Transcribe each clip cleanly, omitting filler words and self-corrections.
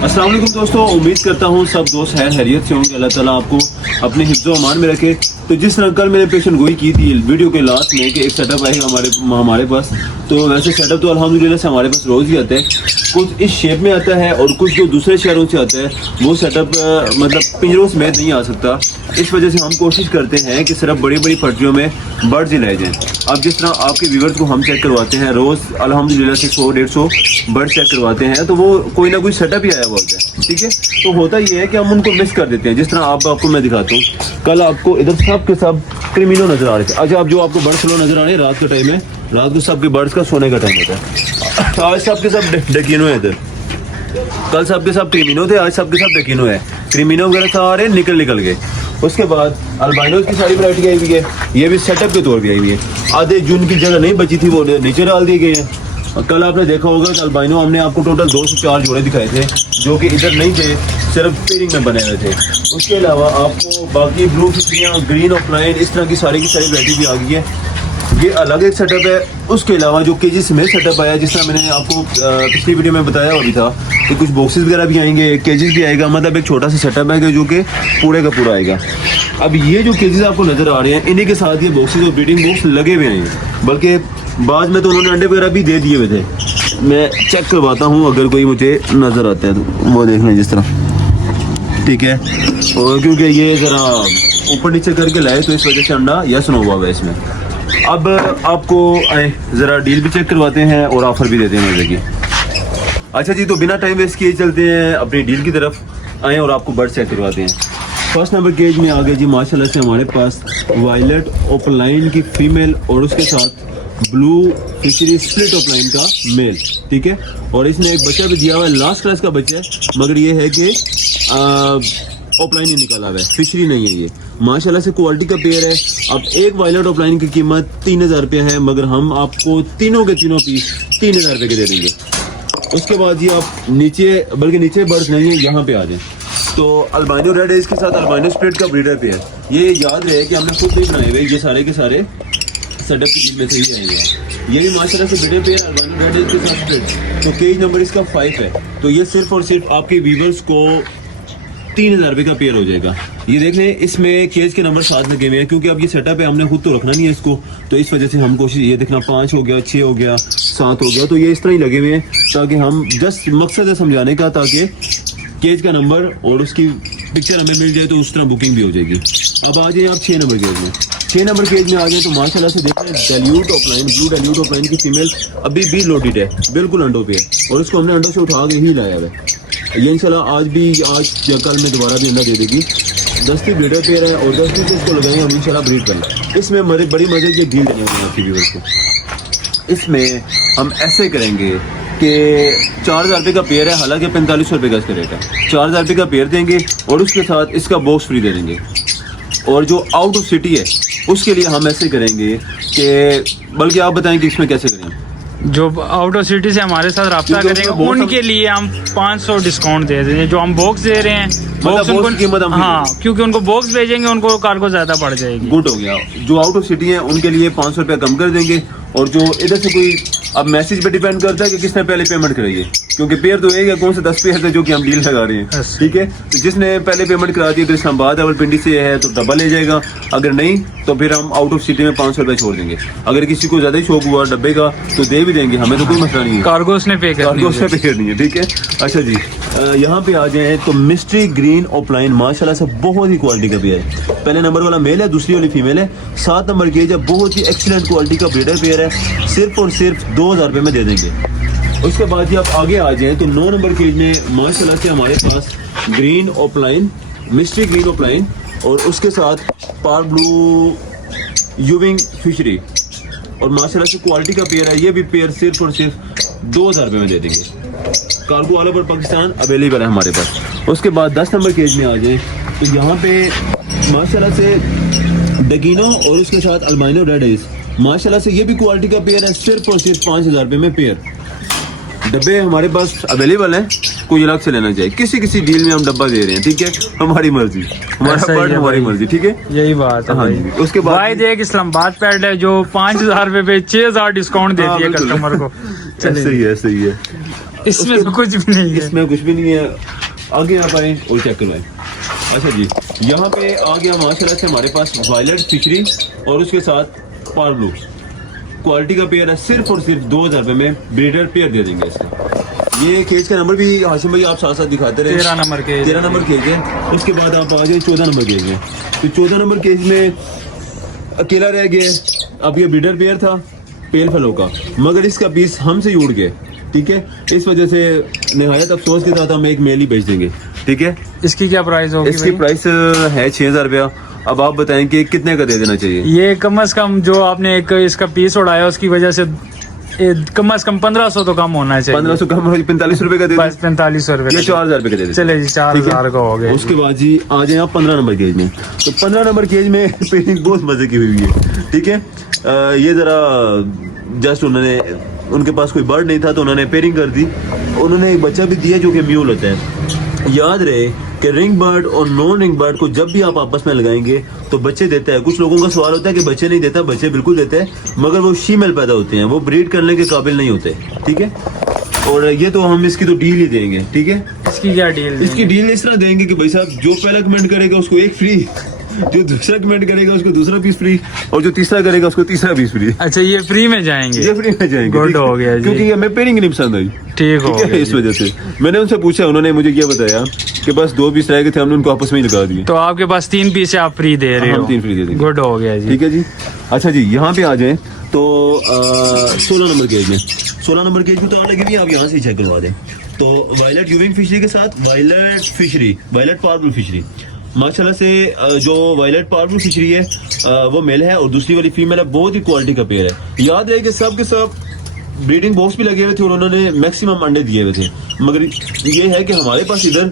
अस्सलाम वालेकुम दोस्तों, उम्मीद करता हूँ सब दोस्त खैर खैरियत से होंगे। अल्लाह ताला आपको अपने हिफ्ज़ो अमान में रखे। तो जिस तरह कल मैंने पेशन गोई की थी वीडियो के लास्ट में कि एक सेटअप आएगा हमारे पास, तो वैसे सेटअप तो अल्हम्दुलिल्लाह से हमारे पास रोज़ ही आता है। कुछ इस शेप में आता है और कुछ जो दूसरे शहरों से आता है वो सेटअप मतलब पिंजरों समेत नहीं आ सकता। इस वजह से हम कोशिश करते हैं कि सिर्फ बड़ी बड़ी पटरियों में बर्ड्स ही लाए जाएँ। अब जिस तरह आपके व्यूवर्स को हम चेक करवाते हैं रोज़ अल्हम्दुलिल्लाह से 100-150 बर्ड चेक करवाते हैं, तो वो कोई ना कोई सेटअप ही आया हुआ होता है। ठीक है, तो होता ये है कि हम उनको मिस कर देते हैं। जिस तरह आपको मैं दिखाता हूँ, कल आपको इधर सब के सब क्रिमिनो नजर आ रहे थे। अच्छा, अब जो आपको बर्ड फ्लो नजर आ रहे हैं रात का टाइम है, रात को सबके बर्ड्स का सोने का टाइम होता है। आज सबके सब डकीनो है इधर, कल सबके सब क्रिमिनो थे, आज सबके सब डकीनो है। क्रिमिनो वगैरह सारे निकल गए। उसके बाद अल्बाइनोज की सारी वैरायटी आई हुई है, ये भी सेटअप के तौर पे आई हुई है। आधे जून की जगह नहीं बची थी वो नीचे डाल दिए गए हैं। कल आपने देखा होगा कि अल्बाइनो हमने आपको टोटल 2 से 4 जोड़े दिखाए थे जो कि इधर नहीं थे, सिर्फ पेयरिंग में बने हुए थे। उसके अलावा आपको बाकी ब्लू फिशरियाँ, ग्रीन ऑफलाइन, इस तरह की सारी वैरायटी भी आ गई है। ये अलग एक सेटअप है। उसके अलावा जो केजी समेत सेटअप आया, जिस तरह मैंने आपको पिछली वीडियो में बताया अभी था कि कुछ बॉक्सेस वगैरह भी आएंगे, केजेस भी आएगा। मतलब एक छोटा सा सेटअप है जो कि पूरे का पूरा आएगा। अब ये जो केजेस आपको नज़र आ रहे हैं, इन्हीं के साथ ये बॉक्सेस और ब्रीडिंग बॉक्स लगे हुए हैं, बल्कि बाद में तो उन्होंने अंडे वगैरह भी दे दिए हुए थे। मैं चेक करवाता हूँ अगर कोई मुझे नज़र आता है तो वो देख लें जिस तरह। ठीक है, और क्योंकि ये ज़रा ऊपर नीचे करके लाए तो इस वजह से अंडा यस नो हुआ है इसमें। अब आपको आए ज़रा डील भी चेक करवाते हैं और ऑफर भी देते हैं मजे की। अच्छा जी, तो बिना टाइम वेस्ट किए चलते हैं अपनी डील की तरफ, आए और आपको बर्ड चेक करवाते हैं। फर्स्ट नंबर केज में आ गए जी माशाल्लाह से हमारे पास वायलेट ओपलाइन की फीमेल और उसके साथ ब्लू फिशरी स्प्लिट ऑफलाइन का मेल। ठीक है, और इसने एक बच्चा भी दिया हुआ है, लास्ट क्लास का बच्चा है, मगर ये है कि ऑफलाइन ही निकाला हुआ है, फिशरी नहीं है ये। माशाल्लाह से क्वालिटी का पेयर है। अब एक वायलेट ऑफलाइन की कीमत 3000 रुपये है, मगर हम आपको तीनों के तीनों पीस 3000 रुपये के दे देंगे। उसके बाद ये आप नीचे, बल्कि नीचे बर्ड्स नहीं है, यहाँ पे आ जाए तो अल्बाइनो रेड एज के साथ अल्बाइनो स्प्लिट का ब्रीडर पेयर। ये याद रहे कि हमने खुद नहीं बनाए हुए, ये सारे के सारे सेटअप की डील में से ही आएंगे। ये भी माशाल्लाह से breeder pair albino red edge के साथ स्प्लिट। तो केज नंबर इसका 5 है। तो ये सिर्फ और सिर्फ आपके व्यूवर्स को 3000 रुपये का पेयर हो जाएगा। ये देख लें, इसमें केज के नंबर 7 लगे हुए हैं, क्योंकि अब ये सेटअप है, हमने खुद तो रखना नहीं है इसको, तो इस वजह से हम कोशिश, ये देखना 5 हो गया, 6 हो गया, 7 हो गया, तो ये इस तरह ही लगे हुए हैं ताकि हम जस्ट मकसद है समझाने का, ताकि केज का नंबर और उसकी पिक्चर हमें मिल जाए तो उस तरह बुकिंग भी हो जाएगी। अब आ जाए आप 6 नंबर केज में। 6 नंबर केज में आ गए तो माशाल्लाह से देख रहे हैं dilute offline, blue dilute offline की फीमेल अभी भी लोडेड है, बिल्कुल अंडों पे है, और उसको हमने अंडों से उठा के ही लाया है। ये इंशाल्लाह आज या कल में दोबारा भी अंडा दे देगी। 10 की ब्रीडर पेयर है और 10 की इसको लगाएंगे हम इंशाल्लाह ब्रीड करना। इसमें बड़ी मजे की डील देने वाले आपके व्यूअर्स को। इसमें हम ऐसे करेंगे कि 4000 रुपये का पेयर है, हालांकि 4500 रुपये का इसका रेट है। 4000 रुपये का पेयर देंगे और उसके साथ इसका बॉक्स फ्री दे देंगे। और जो आउट ऑफ सिटी है उसके लिए हम ऐसे करेंगे कि, बल्कि आप बताएं कि इसमें कैसे करें। जो आउट ऑफ सिटी से हमारे साथ रब्ता करेंगे उनके लिए हम 500 डिस्काउंट दे देंगे। जो हम बॉक्स दे रहे हैं, बॉक्स उनको कीमत हम, हाँ, क्योंकि उनको बॉक्स भेजेंगे उनको कार्गो ज्यादा पड़ जाएगी। गुड हो गया। जो आउट ऑफ सिटी है उनके लिए 500 रुपये कम कर देंगे। और जो इधर से कोई, अब मैसेज पे डिपेंड करता है कि किसने पहले पेमेंट करेगी, क्योंकि पेयर तो एक है, कौन से 10 पेयर थे जो कि हम डील लगा रहे हैं। ठीक है, तो जिसने पहले पेमेंट करा दी, अगर इस्लामाबाद रावलपिंडी से है तो डबल ले जाएगा, अगर नहीं तो फिर हम आउट ऑफ सिटी में 500 रुपये छोड़ देंगे। अगर किसी को ज्यादा ही शौक हुआ डब्बे का तो दे भी देंगे, हमें तो कोई मसला नहीं है, कार्गो उसने पे करनी है। ठीक है, अच्छा जी, यहाँ पे आ जाए तो मिस्ट्री ग्रीन ऑफलाइन माशाल्लाह से बहुत ही क्वालिटी का पेयर है। पहले नंबर वाला मेल है, दूसरी वाली फीमेल है, 7 नंबर केज है, बहुत ही एक्सीलेंट क्वालिटी का ब्रीडर पेयर है, सिर्फ और सिर्फ 2000 रुपये में दे देंगे। उसके बाद ये आप आगे आ जाएं तो 9 नंबर केज में माशाल्लाह से हमारे पास green offline, mystery green offline और उसके साथ पार ब्लू यूविंग फिशरी, और माशाल्लाह से क्वालिटी का पेयर है। ये भी पेयर सिर्फ और सिर्फ 2000 रुपये में दे देंगे। Cargo all over Pakistan available है हमारे पास। उसके बाद 10 नंबर केज में आ जाए तो यहाँ पे माशाल्लाह से डकीनो और उसके साथ अल्बाइनो रेड एज, माशाल्लाह से ये भी क्वालिटी का पेयर है, सिर्फ और सिर्फ 5000 रुपये में पेयर। डब्बे हमारे पास अवेलेबल हैं, कोई अलग से लेना चाहिए, किसी डील में हम डब्बा दे रहे हैं। ठीक है, हमारी मर्जी, हमारा बर्ड हमारी मर्जी। ठीक है, यही बात है। हाँ जी। उसके बाद एक इस्लामाबाद पैड है जो 5000 रुपये पे 6000 डिस्काउंट देती है कस्टमर को। सही है। इसमें तो कुछ भी नहीं है। इसमें कुछ भी नहीं है। आगे आप आए और चेक करवाएं। अच्छा जी, यहाँ पे आ गया माशाल्लाह से हमारे पास वायलेट फिशरी और उसके साथ पार ब्लू क्वालिटी का पेयर है। सिर्फ और सिर्फ 2000 रुपए में ब्रीडर पेयर दे देंगे इसका। ये केज का नंबर भी हाशिम भाई आप साथ साथ दिखाते रहे। 13 नंबर केज। 13 नंबर केज है। उसके बाद आप आ जाए 14 नंबर केज में। तो 14 नंबर केज में अकेला रह गया। अब ये ब्रीडर पेयर था पेल फलो का, मगर इसका पीस हमसे उड़ गए। ठीक है, इस वजह से निहायत अफसोस के साथ हम एक मेल ही बेच देंगे। ठीक है, इसकी क्या प्राइस होगी? इसकी प्राइस है 6000 रुपया। अब आप बताएं कि कितने का दे देना चाहिए? ये कम से कम जो आपने एक इसका पीस उड़ाया उसकी वजह से कम से कम 1500 तो कम होना चाहिए। 1500 कम, 45 रुपए का दे बस 4500 रुपए। ये 4000 रुपए का दे दें। चले जी 4000 का हो गया। उसके बाद जी आ जाए आप 15 नंबर केज में। तो 15 नंबर केज में पेंटिंग बहुत मजे की हुई है। ठीक है, ये जरा जस्ट उनके पास कोई बर्ड नहीं था तो उन्होंने पेयरिंग कर दी। उन्होंने एक बच्चा भी दिया जो कि म्यूल होता है। याद रहे कि रिंग बर्ड और नॉन रिंग बर्ड को जब भी आप आपस में लगाएंगे तो बच्चे देता है। कुछ लोगों का सवाल होता है कि बच्चे नहीं देता, बच्चे बिल्कुल देते हैं, मगर वो फीमेल पैदा होते हैं, वो ब्रीड करने के काबिल नहीं होते। ठीक है, और ये तो हम इसकी तो डील ही देंगे। ठीक है, इसकी क्या डील? इसकी डील इस तरह देंगे कि भाई साहब जो पहला कमेंट करेगा उसको एक फ्री, जो दूसरा कमेंट करेगा उसको दूसरा पीस फ्री, और जो तीसरा करेगा उसको तीसरा पीस फ्री। अच्छा, ये फ्री में जाएंगे? ये फ्री में जाएंगे। गुड हो गया जी, क्योंकि हमें पेयरिंग नहीं पसंद आई। ठीक हो गया इस वजह से मैंने उनसे पूछा, उन्होंने मुझे ये बताया कि बस 2 पीस रह गए थे, हमने उनको आपस में ही लगा दिए। तो आपके पास 3 पीस आप फ्री दे रहे हो? हम 3 फ्री दे देंगे। गुड हो गया जी। ठीक है जी। अच्छा जी, यहाँ पे आ जाए तो 16 नंबर केज में। 16 नंबर केज में तो और लगी हुई, आप यहाँ से चेक करवा दें। तो वायलेट यूविंग फिशरी के साथ violet fischeri, violet powerful fischeri माशाल्लाह से जो वायलेट पावरफुल फिशरी है वो मेल है और दूसरी वाली फीमेल है। बहुत ही क्वालिटी का पेयर है। याद रहे कि सब के सब ब्रीडिंग बॉक्स भी लगे हुए थे और उन्होंने मैक्सिमम अंडे दिए हुए थे। मगर ये है कि हमारे पास इधर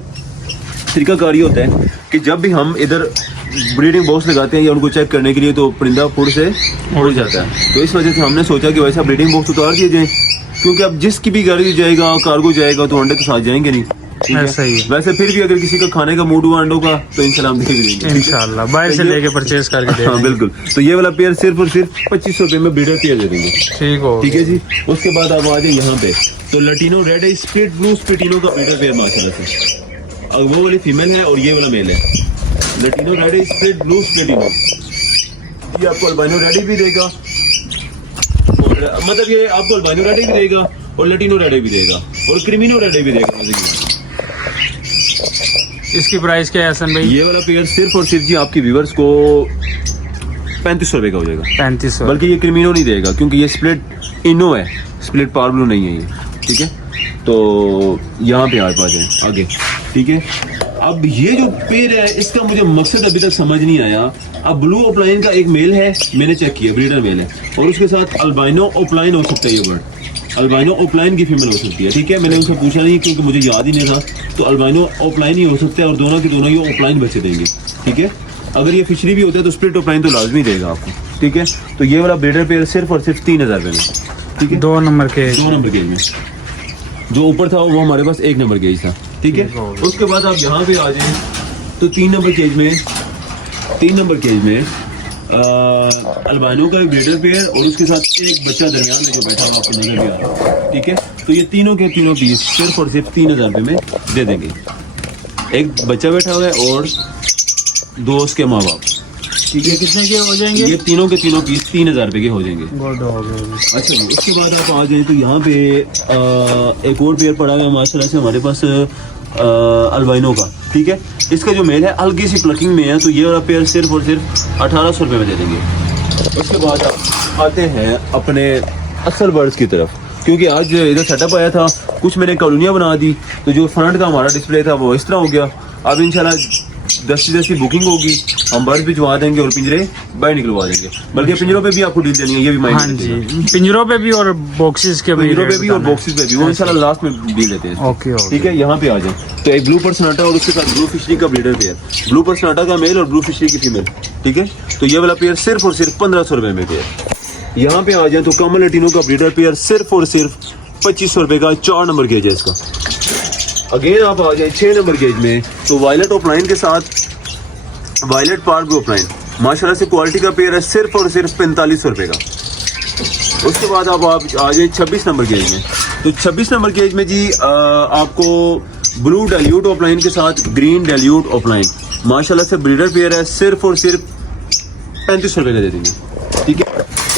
तरीकाकारी होता है कि जब भी हम इधर ब्रीडिंग बॉक्स लगाते हैं या उनको चेक करने के लिए तो परिंदा फुड़ से उड़ जाता है। तो इस वजह से हमने सोचा कि वैसा ब्रीडिंग बॉक्स उतार दिए जाए, क्योंकि अब जिसकी भी गाड़ी जाएगा कार्गो जाएगा तो अंडे तो साथ जाएंगे नहीं। ठीक है, सही है। वैसे फिर भी अगर किसी का खाने का मूड हुआ अंडों का तो इंशाल्लाह हम दे देंगे इंशाल्लाह, बाहर से लेके परचेज करके दे हाँ बिल्कुल। तो ये वाला पेयर सिर्फ और सिर्फ 2500 रुपए में ब्रीडर पेयर दे देंगे। ठीक हो। ठीक है जी। उसके बाद आप आ जाए यहाँ पे तो लटीनो रेड है स्प्लिट ब्लू स्प्लिटिनो का ब्रीडर पेयर माशाल्लाह से। अब वो वाली फीमेल है और ये वाला मेल है। लटीनो रेड है स्प्लिट ब्लू स्प्लिटिनो, ये आपको अल्बाइनो रेडी भी देगा, और मतलब ये आपको अल्बाइनो रेडी भी देगा और लटीनो रेडी भी देगा और क्रिमिनो रेडी भी देगा। इसकी प्राइस क्या है हसन भाई? ये वाला पेयर सिर्फ और सिर्फ जी आपके व्यूवर्स को 3500 रुपए का हो जाएगा। 3500। बल्कि ये क्रिमिनो नहीं देगा क्योंकि ये स्प्लिट इनो है, स्प्लिट पावर ब्लू नहीं है ये। ठीक है, तो यहाँ पे आ जाए आगे। ठीक है, अब ये जो पेयर है इसका मुझे मकसद अभी तक समझ नहीं आया। अब ब्लू ओपलाइन का एक मेल है, मैंने चेक किया, ब्रीडर मेल है, और उसके साथ अल्बाइनो ओपलाइन हो सकता है। ये बर्ड अल्बाइनो ओपलाइन की फीमेल हो सकती है। ठीक है, मैंने उनसे पूछा नहीं क्योंकि मुझे याद ही नहीं था। तो अल्बाइनो ओपलाइन ही हो सकता है और दोनों के दोनों ही ओपलाइन बच्चे देंगे। ठीक है, अगर ये फिशरी भी होता है तो स्प्लिट ओपलाइन तो लाजमी देगा आपको। ठीक है, तो ये वाला ब्रीडर पेयर सिर्फ और सिर्फ 3000 रुपए में। ठीक है, 2 नंबर के 2 नंबर केज में। जो ऊपर था वो हमारे पास 1 नंबर केज था। ठीक है, उसके बाद आप यहाँ पे आ जाए तो 3 नंबर केज में, 3 नंबर केज में अल्बाइनो का एक ब्रीडर पेयर और उसके साथ एक बच्चा दरमियान में जो बैठा हुआ आपको नजर भी आ रहा है। ठीक है, तो ये तीनों के तीनों पीस सिर्फ और सिर्फ 3000 रुपए में दे देंगे। एक बच्चा बैठा हुआ है और 2 उसके माँ बाप। ठीक है, कितने के हो जाएंगे? ये तीनों के तीनों पीस 3000 रुपए के हो जाएंगे। गुड हो गया। अच्छा जी, उसके बाद आप आ जाए तो यहाँ पे एक और पेयर पड़ा हुआ है माशाल्लाह से हमारे पास अल्बाइनो का। ठीक है, इसका जो मेल है हल्की सी प्लकिंग में है, तो ये वाला पेयर सिर्फ और सिर्फ 1800 रुपये में दे देंगे। उसके बाद आप आते हैं अपने असल बर्ड्स की तरफ, क्योंकि आज इधर सेटअप आया था, कुछ मैंने कॉलोनियाँ बना दी, तो जो फ्रंट का हमारा डिस्प्ले था वो इस तरह हो गया। अब इंशाल्लाह 10 की बुकिंग होगी, हम बर्ड भिजवा देंगे और पिंजरे बाहर निकलवा देंगे। बल्कि पिंजरों पे भी आपको डील देनी है, ये भी माइंड। हाँ जी, पिंजरों पे भी और बॉक्सेस के पिंजरों पे भी और बॉक्सेस पे भी, वो इंशाल्लाह लास्ट में डील देते हैं। ओके। ठीक है, यहाँ पे आ जाए तो एक ब्लू पर्सनाटा और उसके साथ ब्लू फिशरी का ब्रीडर पेयर, ब्लू पर्सनाटा का मेल और ब्लू फिशरी की फीमेल। ठीक है, तो ये वाला पेयर सिर्फ और सिर्फ 1500 रुपए में पेयर। यहाँ पे आ जाए तो कॉमन लटीनो का ब्रीडर पेयर सिर्फ और सिर्फ 2500 रुपए का, 4 नंबर गेज है इसका। अगेन आप आ जाए 6 नंबर गेज में तो वायलेट ऑफलाइन के साथ वायलेट पार्क ऑफलाइन माशाल्लाह से क्वालिटी का पेयर है सिर्फ और सिर्फ 4500 रुपए का। उसके बाद आप आ जाए 26 नंबर गेज में। तो 26 नंबर केज में जी आपको ब्लू डेल्यूट ऑफलाइन के साथ ग्रीन डेल्यूट ऑफलाइन माशाल्लाह से ब्रीडर पेयर है, सिर्फ और सिर्फ 35 रुपए का दे देंगे, ठीक है।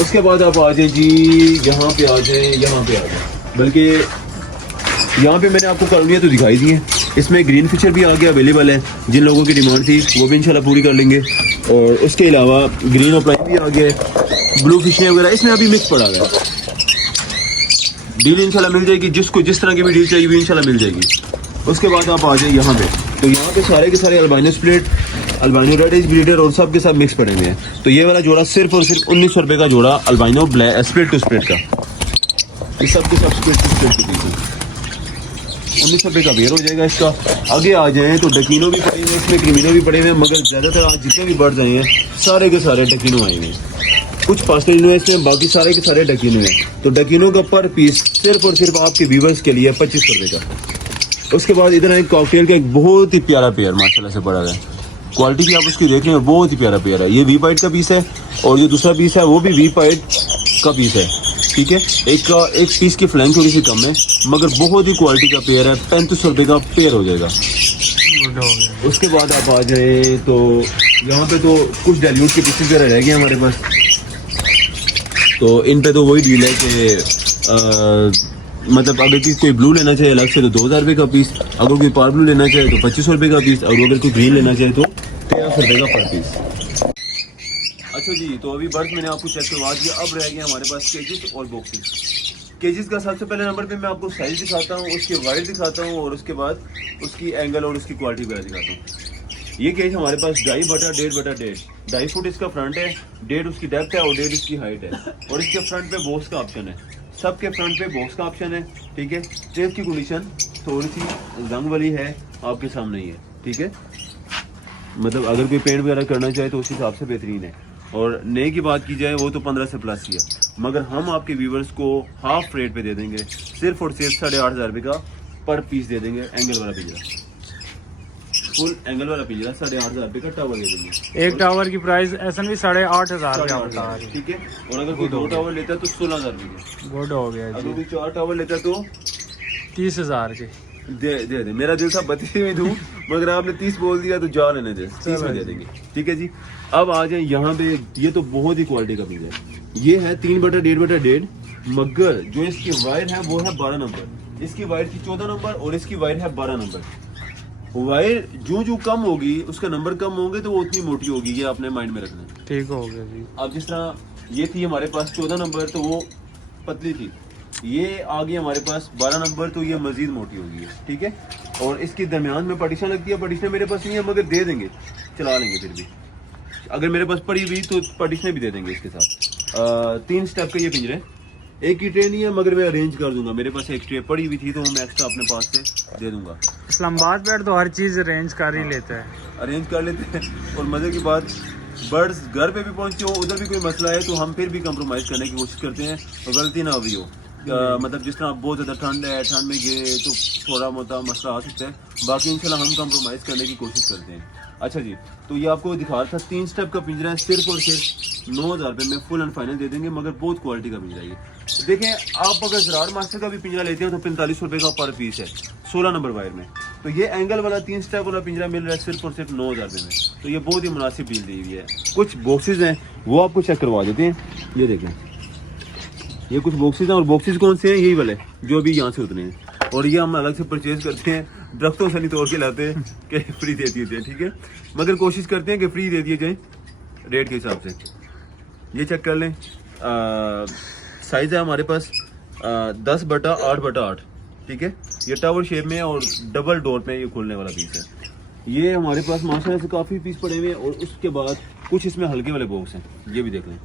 उसके बाद आप आ जाए जी यहाँ पे आ जाए, यहाँ पे आ जाए, बल्कि यहाँ पे मैंने आपको कॉलोनियाँ तो दिखाई दी हैं। इसमें ग्रीन फिशर भी आगे अवेलेबल है, जिन लोगों की डिमांड थी वो भी इंशाल्लाह पूरी कर लेंगे। और उसके अलावा ग्रीन ऑफलाइन भी आ गया है, ब्लू फिशें वगैरह इसमें अभी मिक्स पड़ा हुआ है। डील इंशाल्लाह मिल जाएगी, जिसको जिस तरह की भी डील चाहिए भी इंशाल्लाह मिल जाएगी। उसके बाद आप आ जाए यहाँ पे, तो यहाँ पे सारे के सारे albino split, albino red edge breeder और सब के सब मिक्स पड़े हुए हैं। तो ये वाला जोड़ा सिर्फ और सिर्फ 19 रुपए का जोड़ा albino black split to split का, ये सब के सब स्प्लिट टू स्प्लिट की 19 रुपए का बेयर हो जाएगा इसका। आगे आ जाएं तो डकीनो भी पड़े हुए हैं, इसमें क्रिमिनो भी पड़े हुए हैं, मगर ज़्यादातर आज जितने भी बर्ड्स आए हैं सारे के सारे डकीनो आए हुए हैं। कुछ पास्टेलिनो है इसमें, बाकी सारे के सारे डकीनो हैं। तो डकीनो का पर पीस सिर्फ और सिर्फ आपके व्यूवर्स के लिए 25 रुपए का। उसके बाद इधर एक कॉकटेल का एक बहुत ही प्यारा पेयर माशाल्लाह से पड़ा है, क्वालिटी भी आप उसकी देख रहे हैं, बहुत ही प्यारा पेयर है। ये वी पाइट का पीस है और जो दूसरा पीस है वो भी वी पाइट का पीस है, ठीक है। एक पीस की फ्लैंक थोड़ी सी कम है, मगर बहुत ही क्वालिटी का पेयर है, 35 रुपए का पेयर हो जाएगा। उसके बाद आप आ जाए तो यहाँ पे तो कुछ डेल्यूट के पीसेस वगैरह रह गए हमारे पास, तो इन पे तो वही डील है कि मतलब अगर कोई ब्लू लेना चाहिए अलग से तो 2000 रुपये का पीस, अगर कोई पार ब्लू लेना चाहे तो 25 रुपये का पीस, और अगर कोई ग्रीन लेना चाहे तो 1300 रुपये का पर पीस। अच्छा जी, तो अभी बर्ड्स मैंने आपको चेक करवा दिया। अब रह गए हमारे पास केजेस और बॉक्सेस। केजेस का सबसे पहले नंबर पे मैं आपको साइज दिखाता हूँ, उसके वाइड दिखाता हूँ और उसके बाद उसकी एंगल और उसकी क्वालिटी वगैरह दिखाता हूँ। ये केज हमारे पास 2.5 2.5 फुट इसका फ्रंट है, 1.5 उसकी डेप्थ है और 1.5 इसकी हाइट है, और इसके फ्रंट पे बॉक्स का ऑप्शन है, सबके फ्रंट पे बॉक्स का ऑप्शन है, ठीक है। ट्रेस की कंडीशन थोड़ी सी जंग वाली है, आपके सामने ही है, ठीक है। मतलब अगर कोई पेंट वगैरह करना चाहे तो उस हिसाब से बेहतरीन है। और नए की बात की जाए वो तो 15 से प्लस ही है, मगर हम आपके व्यूवर्स को हाफ रेट पे दे देंगे, सिर्फ और सिर्फ 8,500 रुपये का पर पीस दे देंगे। एंगल वाला पिंजरा, फुल एंगल वाला पिंजरा 8,500 रुपये का टावर दे देंगे। एक टावर की प्राइस ऐसा भी 8,500, ठीक है। और अगर कोई 2 टावर लेता है तो 16,000 रुपये के। गुड हो गया। अगर कोई 4 टावर लेता है तो 30,000 के दे। मेरा दिल था 32 में दूं, मगर आपने 30 बोल दिया तो जा लेने दे, 30 में दे देंगे, ठीक है जी। अब आ जाए यहाँ पे, ये तो बहुत ही क्वालिटी का पीस है। ये है 3/1.5/1.5, मगर जो इसकी वायर है वो है 12 नंबर, इसकी वायर की 14 नंबर और इसकी वायर है 12 नंबर। वायर जो कम होगी उसका नंबर कम होंगे तो वो उतनी मोटी होगी, ये आपने माइंड में रखना है, ठीक हो गया जी। अब जिस तरह ये थी हमारे पास 14 नंबर तो वो पतली थी, ये आ गई हमारे पास 12 नंबर तो ये मजीद मोटी होगी, ठीक है। और इसके दरमियान में पार्टीशन लगती है, पार्टीशन मेरे पास नहीं है मगर दे देंगे, चला लेंगे। फिर भी अगर मेरे पास पड़ी हुई तो पार्टीशन भी दे देंगे इसके साथ। 3 स्टेप का ये पिंजरे, एक ही ट्रे नहीं है मगर मैं अरेंज कर दूंगा, मेरे पास एक ट्रे पड़ी हुई थी तो मैं एक्स्ट्रा अपने पास से दे दूंगा। इस्लामाबाद पेड़ तो हर चीज अरेंज कर ही लेते हैं, अरेंज कर लेते हैं। और मजे की बात, बर्ड्स घर पे भी पहुंचे हो, उधर भी कोई मसला है तो हम फिर भी कंप्रोमाइज करने की कोशिश करते हैं, तो गलती ना हुई हो। मतलब जिस तरह बहुत ज़्यादा ठंड है, ठंड में गए तो थोड़ा मोटा मसला आ सकता है, बाकी इंशाल्लाह हम कंप्रोमाइज़ करने की कोशिश करते हैं। अच्छा जी, तो ये आपको दिखा रहा था 3 स्टेप का पिंजरा है, सिर्फ और सिर्फ 9,000 रुपये में फुल एंड फाइनल दे देंगे, मगर बहुत क्वालिटी का पिंजरा ये। देखें, आप अगर ज़रार मास्टर का भी पिंजरा लेते हैं तो 45 रुपये का पर पीस है 16 नंबर वायर में, तो ये एंगल वाला 3 स्टेप वाला पिंजरा मिल रहा है सिर्फ और सिर्फ 9,000 रुपये में, तो ये बहुत ही मुनासिब डील दी हुई है। कुछ बॉक्सेज हैं वो आपको चेक करवा देते हैं, ये देखें, ये कुछ बॉक्सेज हैं, और बॉक्सेज कौन से हैं, यही वाले जो अभी यहाँ से उतरे हैं, और ये हम अलग से परचेज करते हैं, दरख्तों से नहीं तोड़ के लाते हैं कि फ्री दे दिए जाए, ठीक है। मगर कोशिश करते हैं कि फ्री दे दिए जाए रेट के हिसाब से। ये चेक कर लें, साइज़ है हमारे पास 10/8/8, ठीक है। ये टावर शेप में है और डबल डोर पे ये खोलने वाला पीस है। ये हमारे पास माशाल्लाह से काफ़ी पीस पड़े हुए हैं, और उसके बाद कुछ इसमें हल्के वाले बॉक्स हैं, ये भी देख लें,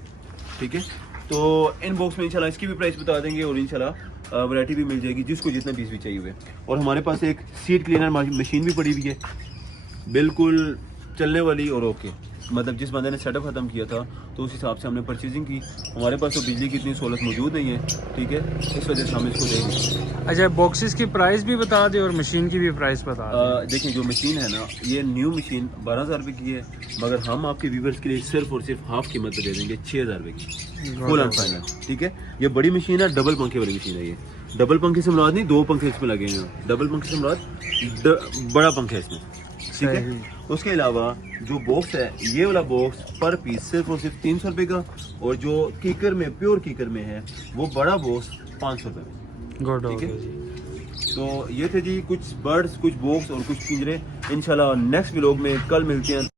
ठीक है। तो इन बॉक्स में इंशाल्लाह इसकी भी प्राइस बता देंगे, और इंशाल्लाह वैरायटी भी मिल जाएगी जिसको जितने पीस भी चाहिए हुए। और हमारे पास एक सीट क्लीनर मशीन भी पड़ी हुई है, बिल्कुल चलने वाली और ओके, मतलब जिस बंदे ने सेटअप ख़त्म किया था तो उस हिसाब से हमने परचेजिंग की। हमारे पास तो बिजली की इतनी सहूलत मौजूद नहीं है, ठीक है, इस वजह से हम इसको देंगे। अच्छा, बॉक्सेस की प्राइस भी बता दें और मशीन की भी प्राइस बता दें। देखिए जो मशीन है ना, ये न्यू मशीन 12,000 रुपये की है, मगर हम आपके व्यूवर्स के लिए सिर्फ और सिर्फ हाफ कीमत दे देंगे 6,000 रुपये की, फुल एंड फाइनल, ठीक है। ये बड़ी मशीन है, डबल पंखे वाली मशीन है। ये डबल पंखे से मुराद नहीं, 2 पंखे इसमें लगे हैं, डबल पंखे से मुराद बड़ा पंखा है इसमें, ठीक है। उसके अलावा जो बॉक्स है, ये वाला बॉक्स पर पीस सिर्फ और सिर्फ 300 रुपये का, और जो कीकर में, प्योर कीकर में है, वो बड़ा बॉक्स 500 रुपये में, गुड, ठीक है। तो ये थे जी कुछ बर्ड्स, कुछ बॉक्स और कुछ पिंजरे। इंशाल्लाह नेक्स्ट व्लॉग में कल मिलते हैं।